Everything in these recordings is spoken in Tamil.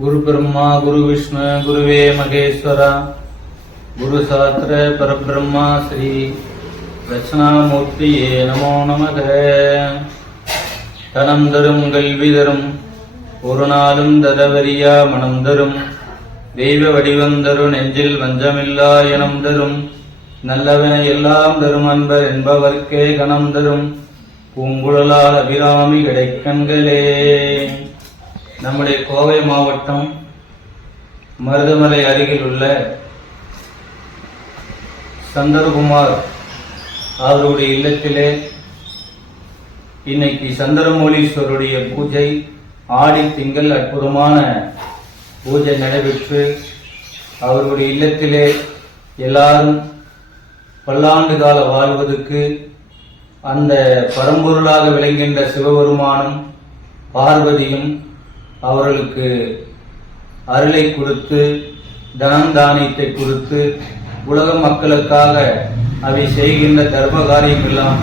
குரு பிரம்மா குரு விஷ்ணு குருவே மகேஸ்வரா குரு சாத்திர பரபிரம்மா ஸ்ரீ தட்சிணாமூர்த்தியே நமோ நமக. தனம் தரும் கல்வி தரும் ஒரு நாளும் தரவரியா மனம் தரும் தெய்வ வடிவந்தரு நெஞ்சில் வஞ்சமில்லா எனம் தரும் நல்லவன எல்லாம் தரும் அன்பர் என்பவர்க்கே கணம் தரும் பூங்குழலால் அபிராமி கிடைக்கண்களே. நம்முடைய கோவை மாவட்டம் மருதமலை அருகில் உள்ள சந்திரகுமார் அவருடைய இல்லத்திலே இன்னைக்கு சந்திரமௌலீஸ்வருடைய பூஜை ஆடி திங்கள் அற்புதமான பூஜை நடைபெற்று அவருடைய இல்லத்திலே எல்லாரும் பல்லாண்டு கால வாழ்வதற்கு அந்த பரம்பொருளாக விளங்குகின்ற சிவபெருமானும் பார்வதியும் அவர்களுக்கு அருளை கொடுத்து தனம் தானியத்தை கொடுத்து உலக மக்களுக்காக அவை செய்கின்ற தர்ம காரியமெல்லாம்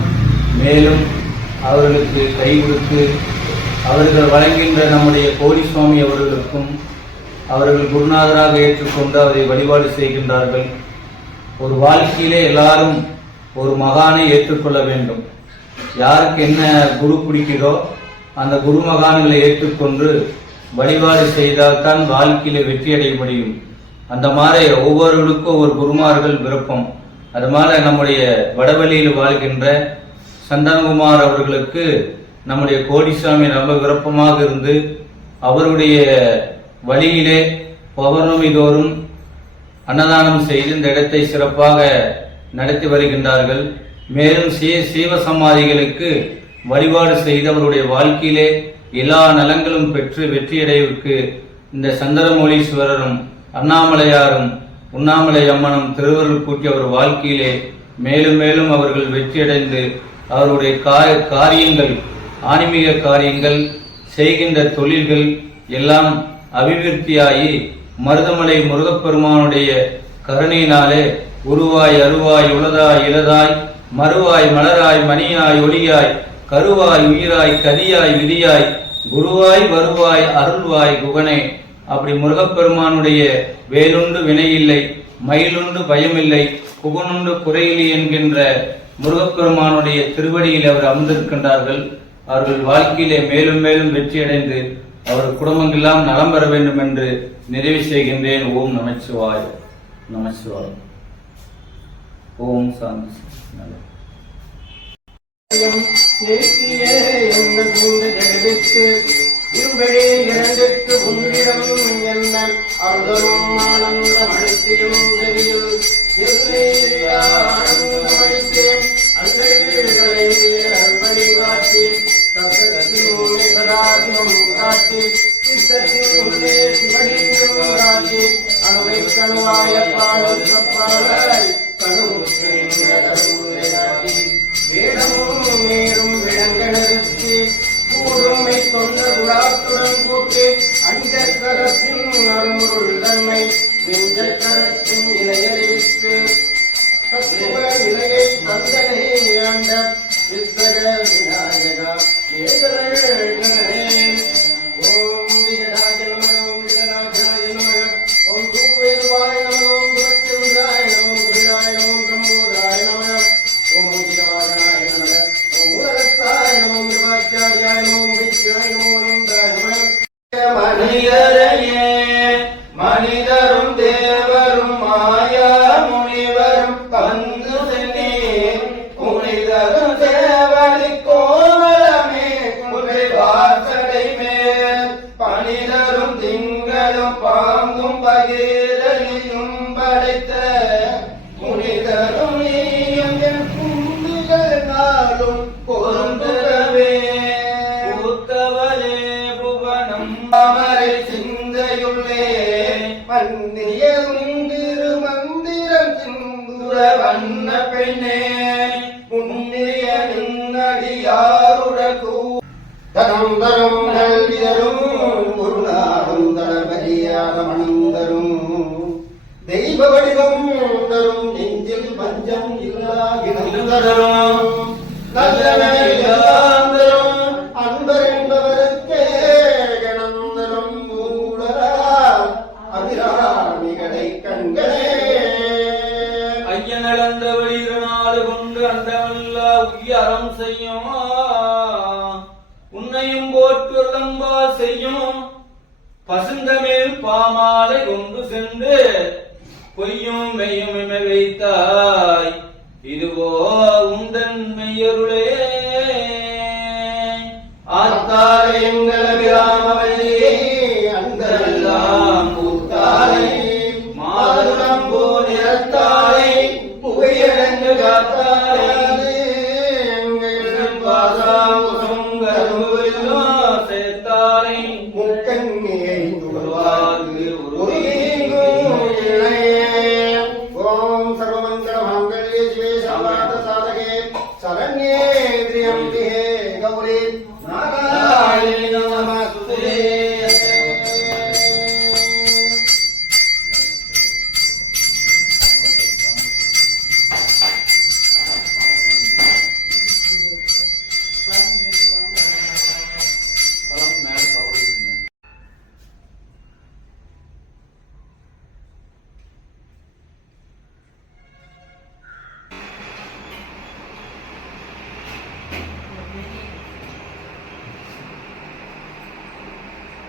மேலும் அவர்களுக்கு கை கொடுத்து அவர்கள் வழங்குகின்ற நம்முடைய கோடி சுவாமி அவர்களுக்கும் அவர்கள் குருநாதராக ஏற்றுக்கொண்டு அவரை வழிபாடு செய்கின்றார்கள். ஒரு வாழ்க்கையிலே எல்லாரும் ஒரு மகானை ஏற்றுக்கொள்ள வேண்டும். யாருக்கு என்ன குரு பிடிக்கிறதோ அந்த குரு மகான்களை ஏற்றுக்கொண்டு வழிபாடு செய்தால்தான் வாழ்க்கையில வெற்றி அடைய முடியும். அந்த மாதிரி ஒவ்வொருவருக்கும் ஒரு குருமார்கள் விருப்பம். அது மாதிரி நம்முடைய வடவெளியில் வாழ்கின்ற சந்தனகுமார் அவர்களுக்கு நம்முடைய கோடிசாமி ரொம்ப விருப்பமாக இருந்து அவருடைய வழியிலே பௌர்ணமி தோறும் அன்னதானம் செய்து இந்த இடத்தை சிறப்பாக நடத்தி வருகின்றார்கள். மேலும் சீவ சமாதிகளுக்கு வழிபாடு செய்து அவருடைய வாழ்க்கையிலே எல்லா நலங்களும் பெற்று வெற்றியடைவுக்கு இந்த சந்திரமௌலீஸ்வரரும் அண்ணாமலையாரும் உண்ணாமலை அம்மனும் திருவருள் கூட்டி அவர் வாழ்க்கையிலே மேலும் மேலும் அவர்கள் வெற்றியடைந்து அவருடைய காரியங்கள் ஆன்மீக காரியங்கள் செய்கின்ற தொழில்கள் எல்லாம் அபிவிருத்தியாகி மருதமலை முருகப்பெருமானுடைய கருணையினாலே உருவாய் அருவாய் உளதாய் இளதாய் மறுவாய் மலராய் மணியாய் ஒளியாய் கருவாய் உயிராய் கதியாய் விதியாய் குருவாய் வருவாய் அருள்வாய் குகனே. அப்படி முருகப்பெருமானுடைய வேலுண்டு வினையில்லை மயிலுண்டு பயமில்லை குகனுண்டு குறையில்லை என்கின்ற முருகப்பெருமானுடைய திருவடியில் அவர் அமர்ந்திருக்கின்றார்கள். அவர்கள் வாழ்க்கையிலே மேலும் மேலும் வெற்றியடைந்து அவர் குடும்பங்களெல்லாம் நலம் பெற வேண்டும் என்று நிறைவு செய்கின்றேன். ஓம் நமச்சிவாய. நமச்சிவாய. ஓம் சாந்தி. இருவழி இரண்டுக்கு உன்னிடம் என்ன அருதமும் ஆனந்தமளித்திடும் உதவியில் ஆனந்தமளித்தேன் அன்பை அன்படி காட்டி தசத்தின் முன்னே சதாசிவம் காட்டி சித்தத்தின் முன்னே சிவடியும் காட்டி அணுவை கணுவாய பாடல் பாடாய் கணுவுக்கு காட்டி வேடமும் மேலும் விளங்கெடுத்து கூடுமை கொண்ட குலாத்துடன் கூட்டி அஞ்சக்கரத்தின் அருமுருள் தன்மை நெஞ்சக்கரத்தின் இலையறிவித்து தத்துவ இலையை தந்தனை ஆண்ட வித்தக விநாயகா ஏகனே. ஓம் விகடாய நம ஓம் விகடாஜாய நம ஓம் தூவேதுவாய நம ஓம் துவச்சிருந்தாய நம ஓம் விடாய நம ஓம் பிரம்மோதாய நம ஓம் ஜிதவாகனாய நம ஓம் உலகத்தாய நம ஓம் விவாச்சாரியாய நம ஓம் வித்யாய நம ஓம் நம. மனிதரையே மனிதரும் தேவரும் மாயா முனிவரும் பந்து சென்னே புனிதரும் தேவலி கோவலமே குறை வாசடை மேல் பனிதரும் திங்களும் பாம்பும் பகிரலியும் படைத்த புனிதரும் நீயும் என் குந்துகள் நாளும் பொருந்துகவே பூத்தவளே புவனம் அமரை சிந்தையுள்ளே மந்தியும் திருமந்திரம் சிந்துர வண்ண பெண்ணே புண்ணிய நின்னடியாருடகு தனம் தரும் கல்விதரும் குருநாடும் தளபதியாக மணந்தரும் தெய்வ வடிவம் தரும் நெஞ்சில் பஞ்சம் இல்லா தரும் நல்ல அன்பர் என்பவருக்கே கணந்தரும் மூடரா செய்யும் பசுந்தமிழ் பாமாலை கொண்டு சென்று பொய்யும் மெய்யும் வைத்தாய் இதுவோ உந்தன் மெய்யருளே